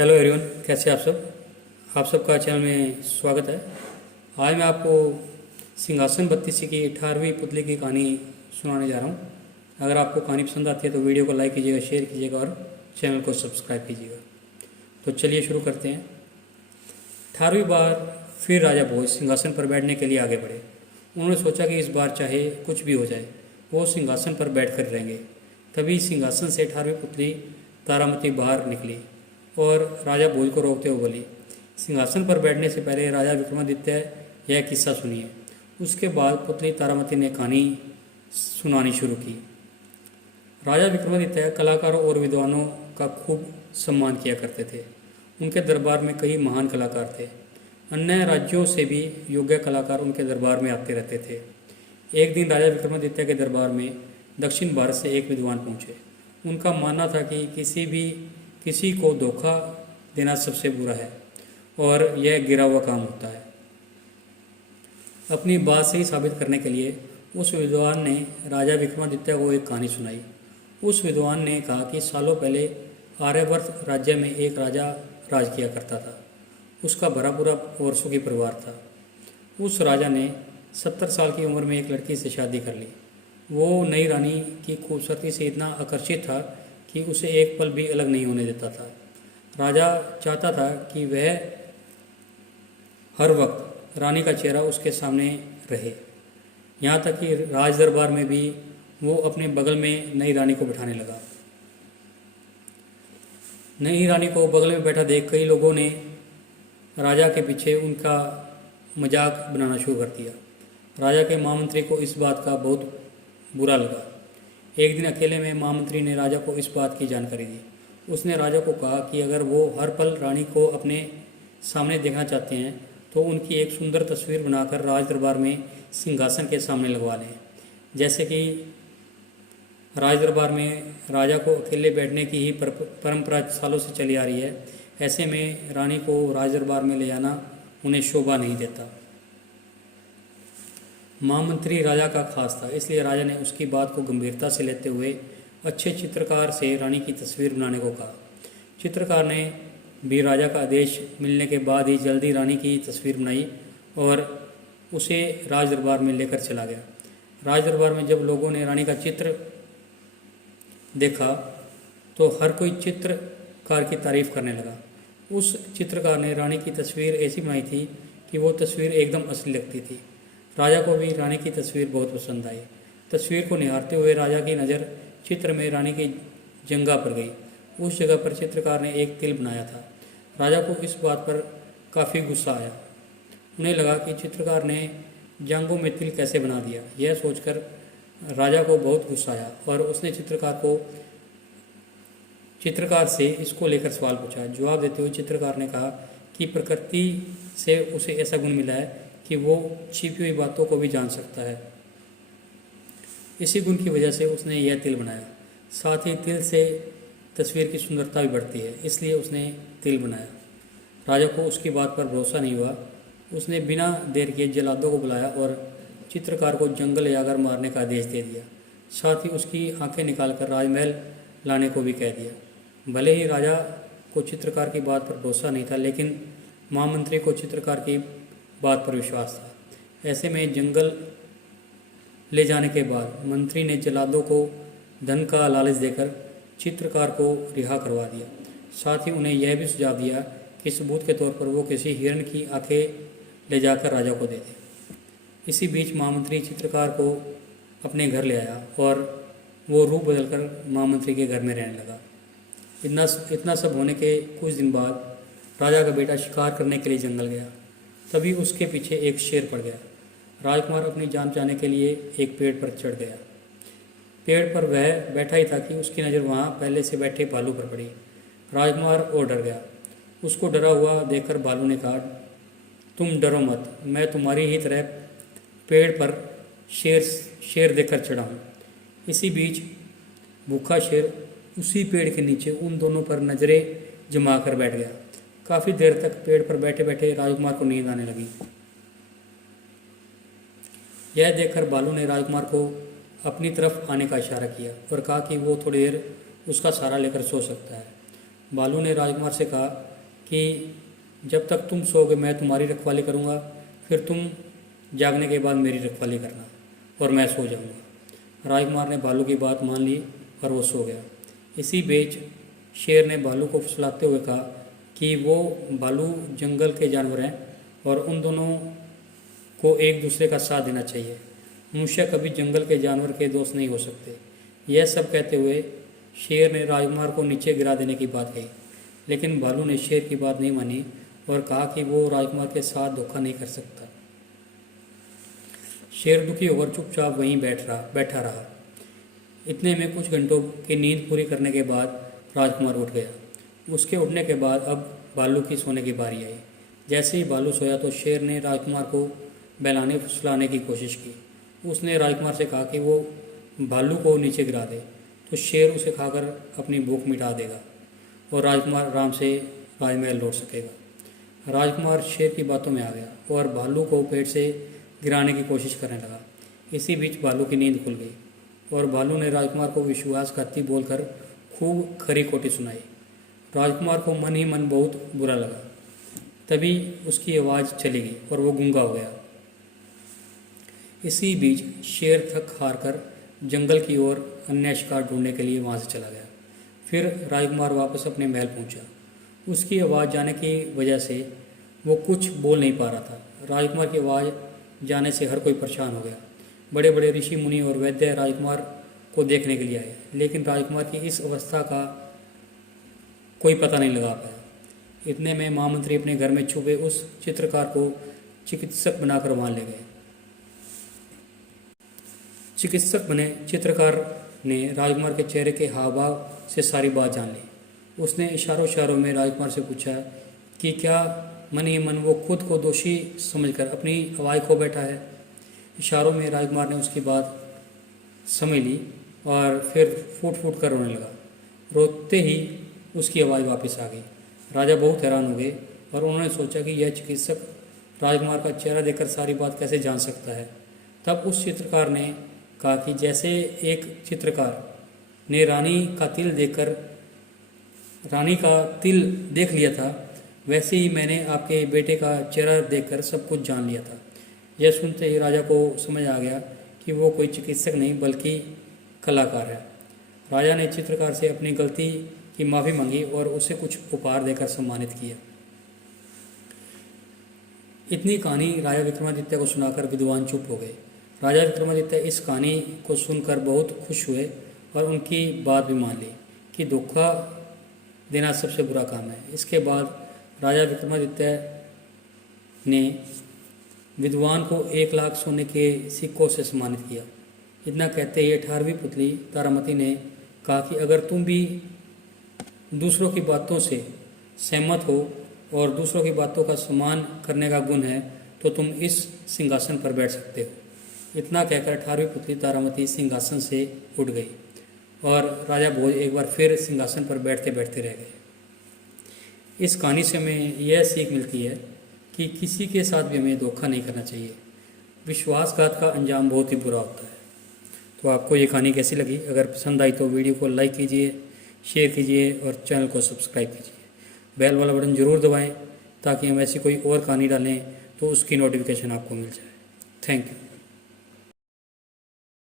Hello everyone, कैसे आप सब। आप सबका चैनल में स्वागत है। आज मैं आपको सिंहासन बत्तीसी की 18वीं पुतली की कहानी सुनाने जा रहा हूँ। अगर आपको कहानी पसंद आती है तो वीडियो को लाइक कीजिएगा, शेयर कीजिएगा और चैनल को सब्सक्राइब कीजिएगा। तो चलिए शुरू करते हैं। 18वीं बार फिर राजा भोज सिंहासन पर बैठने के लिए आगे बढ़े। उन्होंने सोचा कि इस बार चाहे कुछ भी हो जाए वो सिंहासन पर बैठ कर रहेंगे। तभी सिंहासन से 18वीं पुतली तारामती बाहर निकली और राजा भोज को रोकते हुए बोली, सिंहासन पर बैठने से पहले राजा विक्रमादित्य यह किस्सा सुनिए। उसके बाद पुतली तारामती ने कहानी सुनानी शुरू की। राजा विक्रमादित्य कलाकारों और विद्वानों का खूब सम्मान किया करते थे। उनके दरबार में कई महान कलाकार थे। अन्य राज्यों से भी योग्य कलाकार उनके दरबार में आते रहते थे। एक दिन राजा विक्रमादित्य के दरबार में दक्षिण भारत से एक विद्वान पहुँचे। उनका मानना था कि किसी को धोखा देना सबसे बुरा है और यह गिरा हुआ काम होता है। अपनी बात सही साबित करने के लिए उस विद्वान ने राजा विक्रमादित्य को एक कहानी सुनाई। उस विद्वान ने कहा कि सालों पहले आर्यवर्त राज्य में एक राजा राज किया करता था। उसका भरा पूरा और सुखी परिवार था। उस राजा ने 70 साल की उम्र में एक लड़की से शादी कर ली। वो नई रानी की खूबसूरती से इतना आकर्षित था कि उसे एक पल भी अलग नहीं होने देता था। राजा चाहता था कि वह हर वक्त रानी का चेहरा उसके सामने रहे। यहाँ तक कि राज दरबार में भी वो अपने बगल में नई रानी को बिठाने लगा। नई रानी को बगल में बैठा देख कई लोगों ने राजा के पीछे उनका मजाक बनाना शुरू कर दिया। राजा के महामंत्री को इस बात का बहुत बुरा लगा। एक दिन अकेले में महामंत्री ने राजा को इस बात की जानकारी दी। उसने राजा को कहा कि अगर वो हर पल रानी को अपने सामने देखना चाहते हैं तो उनकी एक सुंदर तस्वीर बनाकर राज दरबार में सिंहासन के सामने लगवा लें। जैसे कि राज दरबार में राजा को अकेले बैठने की ही परंपरा सालों से चली आ रही है, ऐसे में रानी को राज दरबार में ले जाना उन्हें शोभा नहीं देता। महामंत्री राजा का खास था, इसलिए राजा ने उसकी बात को गंभीरता से लेते हुए अच्छे चित्रकार से रानी की तस्वीर बनाने को कहा। चित्रकार ने भी राजा का आदेश मिलने के बाद ही जल्दी रानी की तस्वीर बनाई और उसे राज दरबार में लेकर चला गया। राज दरबार में जब लोगों ने रानी का चित्र देखा तो हर कोई चित्रकार की तारीफ करने लगा। उस चित्रकार ने रानी की तस्वीर ऐसी बनाई थी कि वो तस्वीर एकदम असली लगती थी। राजा को भी रानी की तस्वीर बहुत पसंद आई। तस्वीर को निहारते हुए राजा की नज़र चित्र में रानी की जंघा पर गई। उस जगह पर चित्रकार ने एक तिल बनाया था। राजा को इस बात पर काफ़ी गुस्सा आया। उन्हें लगा कि चित्रकार ने जांघों में तिल कैसे बना दिया। यह सोचकर राजा को बहुत गुस्सा आया और उसने चित्रकार से इसको लेकर सवाल पूछा। जवाब देते हुए चित्रकार ने कहा कि प्रकृति से उसे ऐसा गुण मिला है कि वो छिपी हुई बातों को भी जान सकता है। इसी गुण की वजह से उसने यह तिल बनाया। साथ ही तिल से तस्वीर की सुंदरता भी बढ़ती है, इसलिए उसने तिल बनाया। राजा को उसकी बात पर भरोसा नहीं हुआ। उसने बिना देर किए जल्लादों को बुलाया और चित्रकार को जंगल ले जाकर मारने का आदेश दे दिया। साथ ही उसकी आंखें निकालकर राजमहल लाने को भी कह दिया। भले ही राजा को चित्रकार की बात पर भरोसा नहीं था, लेकिन महामंत्री को चित्रकार की बात पर विश्वास था। ऐसे में जंगल ले जाने के बाद मंत्री ने जल्लादों को धन का लालच देकर चित्रकार को रिहा करवा दिया। साथ ही उन्हें यह भी सुझाव दिया कि सबूत के तौर पर वो किसी हिरण की आंखें ले जाकर राजा को दे दे। इसी बीच महामंत्री चित्रकार को अपने घर ले आया और वो रूप बदलकर महामंत्री के घर में रहने लगा। इतना सब होने के कुछ दिन बाद राजा का बेटा शिकार करने के लिए जंगल गया। तभी उसके पीछे एक शेर पड़ गया। राजकुमार अपनी जान बचाने के लिए एक पेड़ पर चढ़ गया। पेड़ पर वह बैठा ही था कि उसकी नज़र वहाँ पहले से बैठे भालू पर पड़ी। राजकुमार और डर गया। उसको डरा हुआ देखकर भालू ने कहा, तुम डरो मत, मैं तुम्हारी ही तरह पेड़ पर शेर देखकर चढ़ा हूँ। इसी बीच भूखा शेर उसी पेड़ के नीचे उन दोनों पर नज़रें जमा कर बैठ गया। काफ़ी देर तक पेड़ पर बैठे बैठे राजकुमार को नींद आने लगी। यह देखकर भालू ने राजकुमार को अपनी तरफ आने का इशारा किया और कहा कि वो थोड़ी देर उसका सहारा लेकर सो सकता है। भालू ने राजकुमार से कहा, कि जब तक तुम सोओगे मैं तुम्हारी रखवाली करूँगा, फिर तुम जागने के बाद मेरी रखवाली करना और मैं सो जाऊँगा। राजकुमार ने भालू की बात मान ली और वो सो गया। इसी बीच शेर ने भालू को फुसलाते हुए कहा कि वो भालू जंगल के जानवर हैं और उन दोनों को एक दूसरे का साथ देना चाहिए। मनुष्य कभी जंगल के जानवर के दोस्त नहीं हो सकते। यह सब कहते हुए शेर ने राजकुमार को नीचे गिरा देने की बात कही, लेकिन भालू ने शेर की बात नहीं मानी और कहा कि वो राजकुमार के साथ धोखा नहीं कर सकता। शेर दुखी होकर चुपचाप वहीं बैठा रहा। इतने में कुछ घंटों की नींद पूरी करने के बाद राजकुमार उठ गया। उसके उठने के बाद अब भालू की सोने की बारी आई। जैसे ही भालू सोया तो शेर ने राजकुमार को बहलाने फुसलाने की कोशिश की। उसने राजकुमार से कहा कि वो भालू को नीचे गिरा दे तो शेर उसे खाकर अपनी भूख मिटा देगा और राजकुमार आराम से राजमहल लौट सकेगा। राजकुमार शेर की बातों में आ गया और भालू को पेट से गिराने की कोशिश करने लगा। इसी बीच भालू की नींद खुल गई और भालू ने राजकुमार को विश्वासघाती बोलकर खूब खरी खोटी सुनाई। राजकुमार को मन ही मन बहुत बुरा लगा। तभी उसकी आवाज़ चली गई और वो गूंगा हो गया। इसी बीच शेर थक हार कर जंगल की ओर अन्य शिकार ढूंढने के लिए वहाँ से चला गया। फिर राजकुमार वापस अपने महल पहुँचा। उसकी आवाज़ जाने की वजह से वो कुछ बोल नहीं पा रहा था। राजकुमार की आवाज़ जाने से हर कोई परेशान हो गया। बड़े बड़े ऋषि मुनि और वैद्य राजकुमार को देखने के लिए आए, लेकिन राजकुमार की इस अवस्था का कोई पता नहीं लगा पाया। इतने में महामंत्री अपने घर में छुपे उस चित्रकार को चिकित्सक बनाकर वहाँ ले गए। चिकित्सक बने चित्रकार ने राजकुमार के चेहरे के हाव भाव से सारी बात जान ली। उसने इशारों में राजकुमार से पूछा कि क्या मन ही मन वो खुद को दोषी समझकर अपनी आवाज़ खो बैठा है। इशारों में राजकुमार ने उसकी बात समझ ली और फिर फूट फूट कर रोने लगा। रोते ही उसकी आवाज़ वापस आ गई। राजा बहुत हैरान हो गए और उन्होंने सोचा कि यह चिकित्सक राजकुमार का चेहरा देखकर सारी बात कैसे जान सकता है। तब उस चित्रकार ने कहा कि जैसे एक चित्रकार ने रानी का तिल देख लिया था, वैसे ही मैंने आपके बेटे का चेहरा देखकर सब कुछ जान लिया था। यह सुनते ही राजा को समझ आ गया कि वो कोई चिकित्सक नहीं बल्कि कलाकार है। राजा ने चित्रकार से अपनी गलती की माफ़ी मांगी और उसे कुछ उपहार देकर सम्मानित किया। इतनी कहानी राजा विक्रमादित्य को सुनाकर विद्वान चुप हो गए। राजा विक्रमादित्य इस कहानी को सुनकर बहुत खुश हुए और उनकी बात भी मान ली कि धोखा देना सबसे बुरा काम है। इसके बाद राजा विक्रमादित्य ने विद्वान को 1 लाख सोने के सिक्कों से सम्मानित किया। इतना कहते ही 18वीं पुतली तारामती ने कहा कि अगर तुम भी दूसरों की बातों से सहमत हो और दूसरों की बातों का सम्मान करने का गुण है तो तुम इस सिंहासन पर बैठ सकते हो। इतना कहकर 18वीं पुतली तारामती सिंहासन से उठ गई और राजा भोज एक बार फिर सिंहासन पर बैठते बैठते रह गए। इस कहानी से हमें यह सीख मिलती है कि किसी के साथ भी हमें धोखा नहीं करना चाहिए। विश्वासघात का अंजाम बहुत ही बुरा होता है। तो आपको ये कहानी कैसी लगी? अगर पसंद आई तो वीडियो को लाइक कीजिए, शेयर कीजिए और चैनल को सब्सक्राइब कीजिए। बेल वाला बटन ज़रूर दबाएं ताकि हम ऐसी कोई और कहानी डालें तो उसकी नोटिफिकेशन आपको मिल जाए। Thank you.